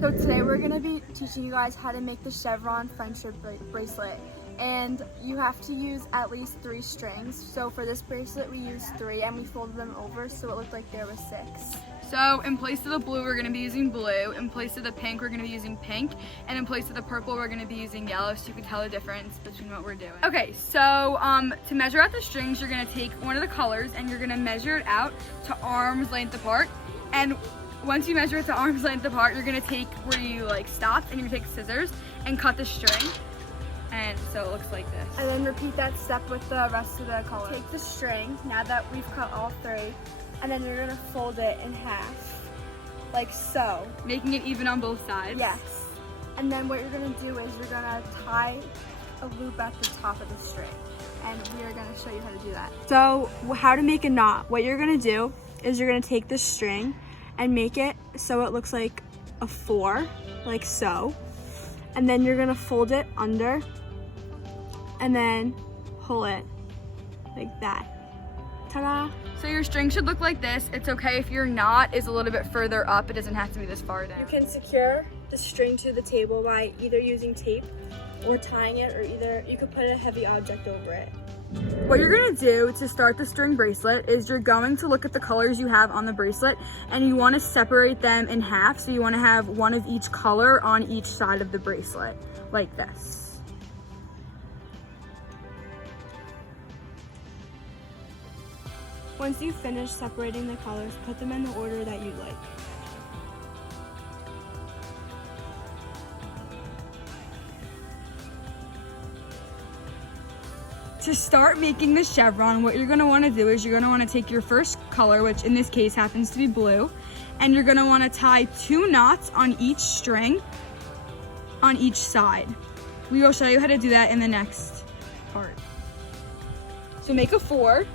So today we're going to be teaching you guys how to make the chevron friendship bracelet, and you have to use at least 3 strings. So for this bracelet we used 3 and we folded them over so it looked like there was 6. So in place of the blue we're going to be using blue, in place of the pink we're going to be using pink, and in place of the purple we're going to be using yellow, so you can tell the difference between what we're doing. Okay, so to measure out the strings you're going to take one of the colors and you're going to measure it out to arm's length apart, and once you measure it to arm's length apart, you're gonna take where you stopped, and you're gonna take scissors and cut the string, and so it looks like this. And then repeat that step with the rest of the color. Take the string, now that we've cut all 3, and then you're gonna fold it in half, like so. Making it even on both sides? Yes. And then what you're gonna do is you're gonna tie a loop at the top of the string, and we are gonna show you how to do that. So how to make a knot. What you're gonna do is you're gonna take this string and make it so it looks like a 4, like so. And then you're gonna fold it under and then pull it like that. Ta-da! So your string should look like this. It's okay if your knot is a little bit further up. It doesn't have to be this far down. You can secure the string to the table by either using tape or tying it, or either you could put a heavy object over it. What you're gonna do to start the string bracelet is you're going to look at the colors you have on the bracelet, and you wanna separate them in half. So you wanna have one of each color on each side of the bracelet, like this. Once you finish separating the colors, put them in the order that you'd like. To start making the chevron, what you're gonna wanna do is you're gonna wanna take your first color, which in this case happens to be blue, and you're gonna wanna tie 2 knots on each string on each side. We will show you how to do that in the next part. So make a 4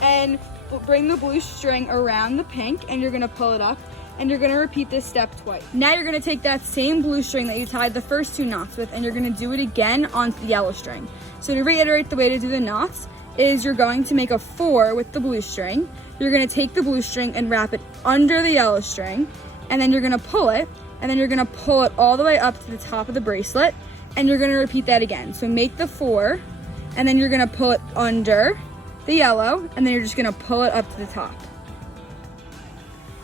and bring the blue string around the pink, and you're gonna pull it up, and you're gonna repeat this step twice. Now you're gonna take that same blue string that you tied the first 2 knots with, and you're gonna do it again onto the yellow string. So to reiterate, the way to do the knots is you're going to make a 4 with the blue string. You're gonna take the blue string and wrap it under the yellow string, and then you're gonna pull it, and then you're gonna pull it all the way up to the top of the bracelet, and you're gonna repeat that again. So make the 4, and then you're gonna pull it under the yellow, and then you're just gonna pull it up to the top.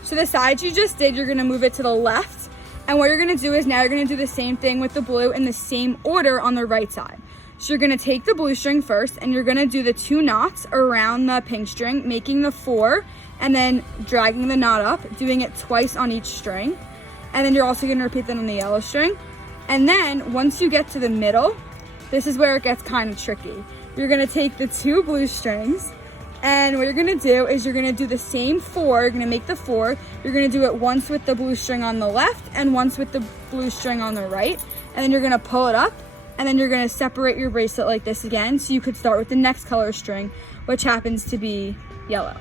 So the sides you just did, you're gonna move it to the left, and what you're gonna do is now you're gonna do the same thing with the blue in the same order on the right side. So you're gonna take the blue string first, and you're gonna do the 2 knots around the pink string, making the 4, and then dragging the knot up, doing it twice on each string. And then you're also gonna repeat that on the yellow string. And then once you get to the middle, this is where it gets kind of tricky. You're gonna take the 2 blue strings, and what you're gonna do is you're gonna do the same 4, you're gonna make the 4, you're gonna do it once with the blue string on the left and once with the blue string on the right, and then you're gonna pull it up, and then you're gonna separate your bracelet like this again, so you could start with the next color string, which happens to be yellow.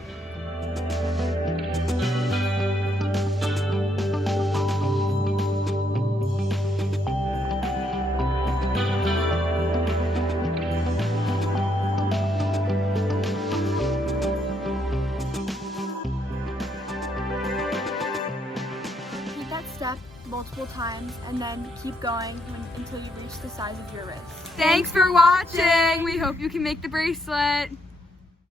Step multiple times, and then keep going until you reach the size of your wrist. Thanks for watching. We hope you can make the bracelet.